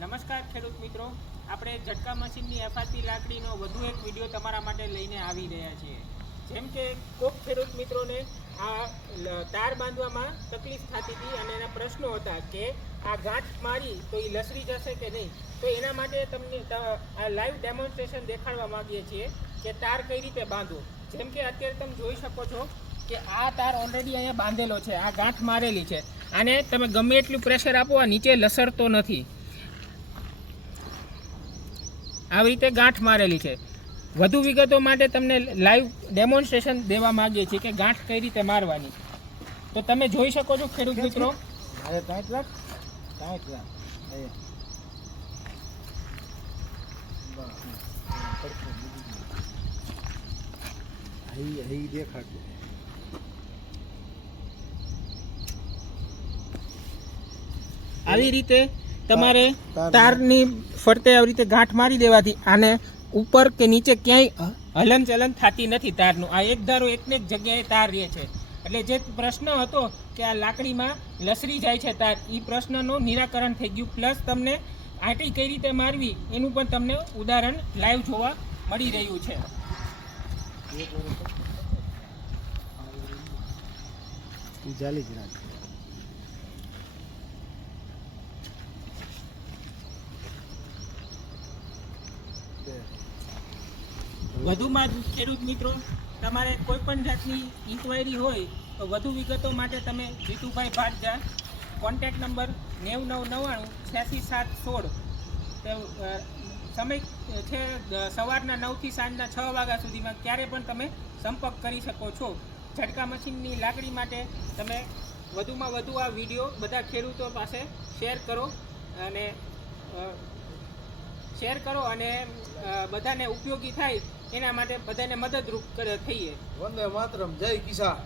નમસ્કાર ખેડૂત મિત્રો, આપણે ઝટકા મશીનની એફઆરપી લાકડીનો વધુ એક વિડીયો તમારા માટે લઈને આવી રહ્યા છીએ. જેમ કે કોક ખેડૂત મિત્રોને આ તાર બાંધવામાં તકલીફ થતી હતી અને એના પ્રશ્નો હતા કે આ ગાંઠ મારી તો એ લસરી જશે કે નહીં. તો એના માટે તમને આ લાઈવ ડેમોન્સ્ટ્રેશન દેખાડવા માગીએ છીએ કે તાર કઈ રીતે બાંધવો. જેમ કે અત્યારે તમે જોઈ શકો છો કે આ તાર ઓલરેડી અહીંયા બાંધેલો છે, આ ગાંઠ મારેલી છે. આને તમે ગમે એટલું પ્રેશર આપો, આ નીચે લસરતો નથી. આવી રીતે ગાંઠ મારેલી છે. વધુ વિગતો માટે તમને લાઈવ ડેમોન્સ્ટ્રેશન દેવા માંગીએ છીએ કે ગાંઠ કઈ રીતે મારવાની. તો તમે જોઈ શકો છો ખેડૂત મિત્રો. આવી રીતે તમારે તારની ફરતે આવી રીતે ગાંઠ મારી દેવાથી આને ઉપર કે નીચે ક્યાંય હલન ચલન થતી નથી તારનું. આ એક ધારો એકને એક જગ્યાએ તાર રહે છે. એટલે જે પ્રશ્ન હતો કે આ લાકડીમાં લસરી જાય છે તાર, એ પ્રશ્નનું નિરાકરણ થઈ ગયું. પ્લસ તમને આંટી કઈ રીતે મારવી એનું પણ તમને ઉદાહરણ લાઈવ જોવા મળી રહ્યું છે. વધુમાં ખેડૂત મિત્રો, તમારે કોઈ પણ જાતની ઇન્ક્વાયરી હોય તો વધુ વિગતો માટે તમે જીતુભાઈ ભાટજા, કોન્ટેક્ટ નંબર 9999866716. સમય છે સવારના 9 થી સાંજના 6 વાગ્યા સુધીમાં. ક્યારે પણ તમે સંપર્ક કરી શકો છો. ઝટકા મશીનની લાકડી માટે તમે વધુમાં વધુ આ વિડીયો બધા ખેડૂતો પાસે શેર કરો અને બધાને ઉપયોગી થાય એના માટે બધાને મદદરૂપ થઈએ. વંદે માતરમ, જય કિસાન.